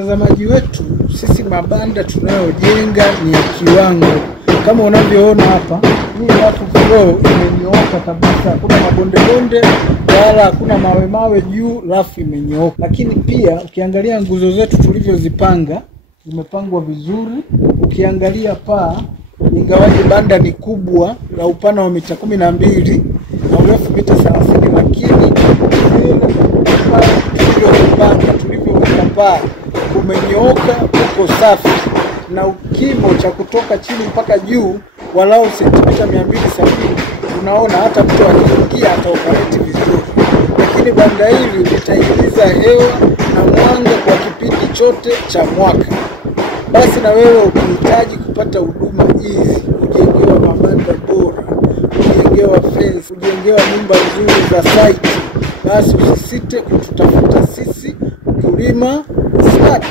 Mtazamaji wetu, sisi mabanda tunayojenga ni ya kiwango. Kama unavyoona hapa, hii rafu floor imenyooka kabisa. Hakuna mabonde wala hakuna mawe juu, rafu imenyooka. Lakini pia ukiangalia nguzo zetu tulivyozipanga, zimepangwa vizuri. Ukiangalia paa, ingawaje banda ni kubwa la upana wa mita 12 na urefu mita 30, lakini tulivyopanga paa umenyooka, uko safi, na ukimo cha kutoka chini mpaka juu walau sentimita 270. Unaona hata mtu akiingia ataoperate vizuri. Lakini banda hili litaingiza hewa na mwanga kwa kipindi chote cha mwaka. Basi na wewe ukihitaji kupata huduma hizi, kujengewa mabanda bora, kujengewa fence, kujengewa nyumba nzuri za site, basi usisite kututafuta sisi Mkulima Smart.